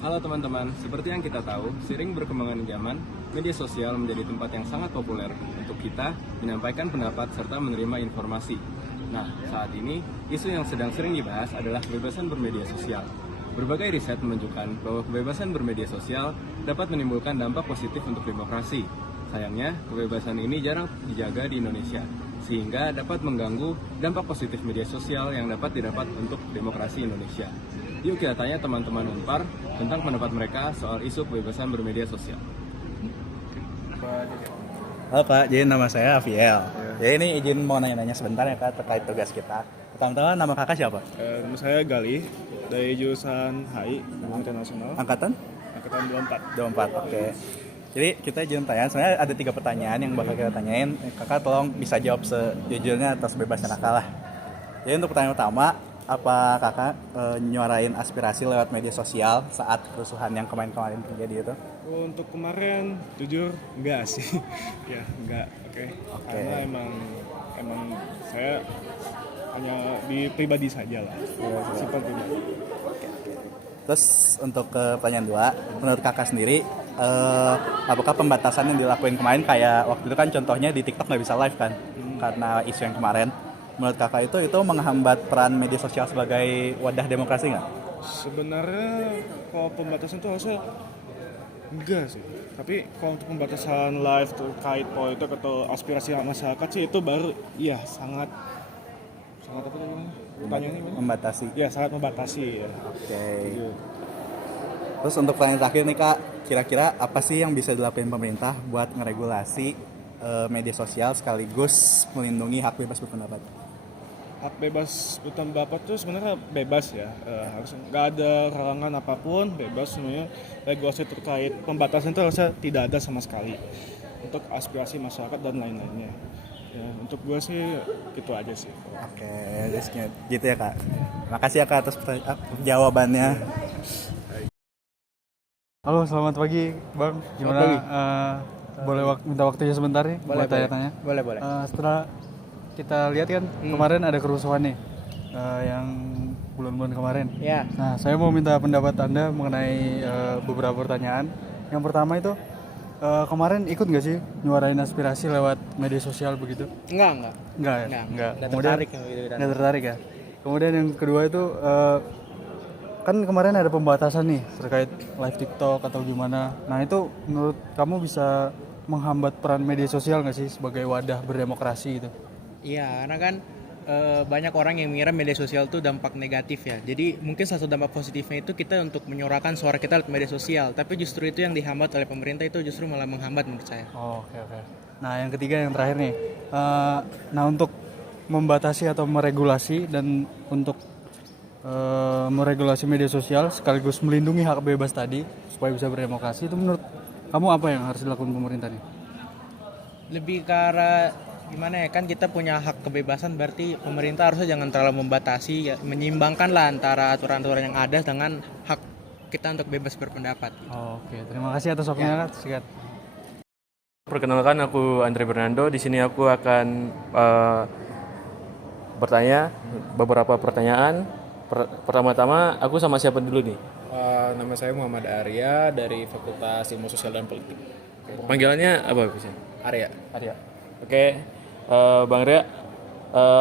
Halo teman-teman, seperti yang kita tahu, seiring berkembangan zaman, media sosial menjadi tempat yang sangat populer untuk kita menyampaikan pendapat serta menerima informasi. Nah, saat ini, isu yang sedang sering dibahas adalah kebebasan bermedia sosial. Berbagai riset menunjukkan bahwa kebebasan bermedia sosial dapat menimbulkan dampak positif untuk demokrasi. Sayangnya, kebebasan ini jarang dijaga di Indonesia, sehingga dapat mengganggu dampak positif media sosial yang dapat didapat untuk demokrasi Indonesia. Yuk kita tanya teman-teman Unpar tentang pendapat mereka soal isu kebebasan bermedia sosial. Halo Pak, jadi nama saya Aviel. Jadi ini izin mau nanya-nanya sebentar ya Kak terkait tugas kita. Pertama-tama nama kakak siapa? Nama saya Galih dari jurusan HI Internasional Angkatan? angkatan 24. 24, oke. Jadi kita izin tanya, sebenarnya ada 3 pertanyaan yang bakal kita tanyain. Kakak tolong bisa jawab sejujurnya atau sebebasnya kakak lah. Jadi untuk pertanyaan pertama, apa kakak nyuarain aspirasi lewat media sosial saat kerusuhan yang kemarin-kemarin terjadi itu? Untuk kemarin jujur enggak sih. Ya, enggak. Oke. Karena emang saya hanya di pribadi saja lah. Simpan pribadi. Terus untuk pertanyaan 2, menurut kakak sendiri, apakah pembatasan yang dilakuin kemarin kayak waktu itu kan contohnya di TikTok nggak bisa live kan karena isu yang kemarin. Menurut kakak itu menghambat peran media sosial sebagai wadah demokrasi nggak? Sebenarnya kalau pembatasan itu harusnya enggak sih. Tapi kalau untuk pembatasan live terkait politik atau aspirasi masyarakat sih itu baru iya sangat apa namanya? Pertanyaannya gimana? Membatasi. Ya, sangat membatasi ya. Oke. Terus untuk pertanyaan terakhir nih kak, kira-kira apa sih yang bisa dilakukan pemerintah buat ngeregulasi media sosial sekaligus melindungi hak bebas berpendapat? Hak bebas berpendapat tuh sebenarnya bebas ya, harus nggak ada halangan apapun, bebas semuanya. Regulasi terkait pembatasan itu harusnya tidak ada sama sekali untuk aspirasi masyarakat dan lain-lainnya. Ya, untuk gue sih gitu aja sih. Oke, gitu ya kak. Makasih ya kak atas jawabannya. Halo, selamat pagi, Bang. Gimana? Boleh minta waktunya sebentar nih buat tanya-tanya? Boleh. Setelah kita lihat kan kemarin ada kerusuhan nih, yang bulan-bulan kemarin. Ya. Nah, saya mau minta pendapat Anda mengenai beberapa pertanyaan. Yang pertama itu, kemarin ikut nggak sih nyuarain aspirasi lewat media sosial begitu? Enggak. Enggak ya? Enggak Kemudian tertarik yang gitu. nggak tertarik ya. Kemudian yang kedua itu kan kemarin ada pembatasan nih terkait live TikTok atau gimana. Nah itu menurut kamu bisa menghambat peran media sosial nggak sih sebagai wadah berdemokrasi gitu? Iya, karena kan banyak orang yang mengira media sosial itu dampak negatif ya. Jadi mungkin satu dampak positifnya itu kita untuk menyuarakan suara kita lewat media sosial. Tapi justru itu yang dihambat oleh pemerintah itu justru malah menghambat menurut saya. Oh, oke. Nah yang ketiga yang terakhir nih. Nah untuk membatasi atau meregulasi dan untuk meregulasi media sosial sekaligus melindungi hak bebas tadi supaya bisa berdemokrasi, itu menurut kamu apa yang harus dilakukan pemerintah nih? Lebih ke arah gimana ya, kan kita punya hak kebebasan, berarti pemerintah harusnya jangan terlalu membatasi ya, menyimbangkan lah antara aturan-aturan yang ada dengan hak kita untuk bebas berpendapat. Oke, terima kasih atas waktunya. Sikat. Perkenalkan, aku Andre Bernando. Di sini aku akan bertanya beberapa pertanyaan. Pertama-tama, aku sama siapa dulu nih? Nama saya Muhammad Arya dari Fakultas Ilmu Sosial dan Politik. Panggilannya apa bisa? Arya. Oke, Bang Ria,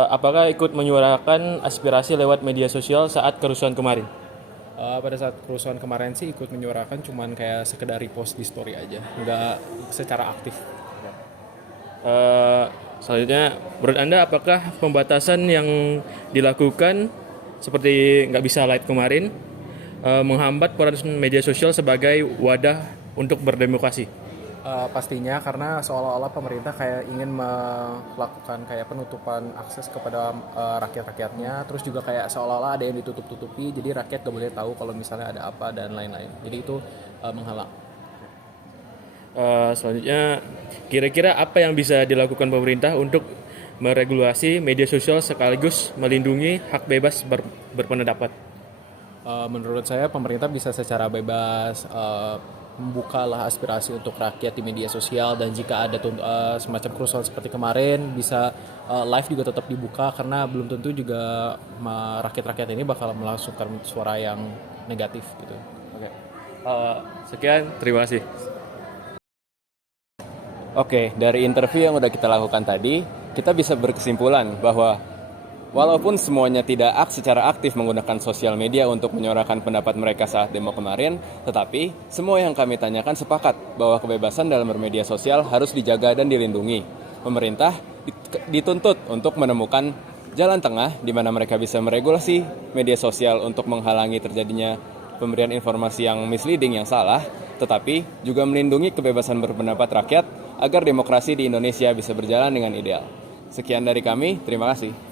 apakah ikut menyuarakan aspirasi lewat media sosial saat kerusuhan kemarin? Pada saat kerusuhan kemarin sih ikut menyuarakan, cuman kayak sekedar repost di story aja, nggak secara aktif. Selanjutnya, menurut Anda apakah pembatasan yang dilakukan seperti nggak bisa live kemarin menghambat peran media sosial sebagai wadah untuk berdemokrasi? Pastinya karena seolah-olah pemerintah kayak ingin melakukan kayak penutupan akses kepada rakyat-rakyatnya, terus juga kayak seolah-olah ada yang ditutup-tutupi, jadi rakyat gak boleh tahu kalau misalnya ada apa dan lain-lain. Jadi itu menghalang. Selanjutnya, kira-kira apa yang bisa dilakukan pemerintah untuk meregulasi media sosial sekaligus melindungi hak bebas berpendapat? Menurut saya pemerintah bisa secara bebas membukalah aspirasi untuk rakyat di media sosial, dan jika ada semacam kerusuhan seperti kemarin bisa live juga tetap dibuka, karena belum tentu juga rakyat-rakyat ini bakal melangsungkan suara yang negatif gitu. Oke. Sekian, terima kasih. Oke, dari interview yang udah kita lakukan tadi, kita bisa berkesimpulan bahwa walaupun semuanya tidak secara aktif menggunakan sosial media untuk menyuarakan pendapat mereka saat demo kemarin, tetapi semua yang kami tanyakan sepakat bahwa kebebasan dalam bermedia sosial harus dijaga dan dilindungi. Pemerintah dituntut untuk menemukan jalan tengah di mana mereka bisa meregulasi media sosial untuk menghalangi terjadinya pemberian informasi yang misleading, yang salah, tetapi juga melindungi kebebasan berpendapat rakyat agar demokrasi di Indonesia bisa berjalan dengan ideal. Sekian dari kami, terima kasih.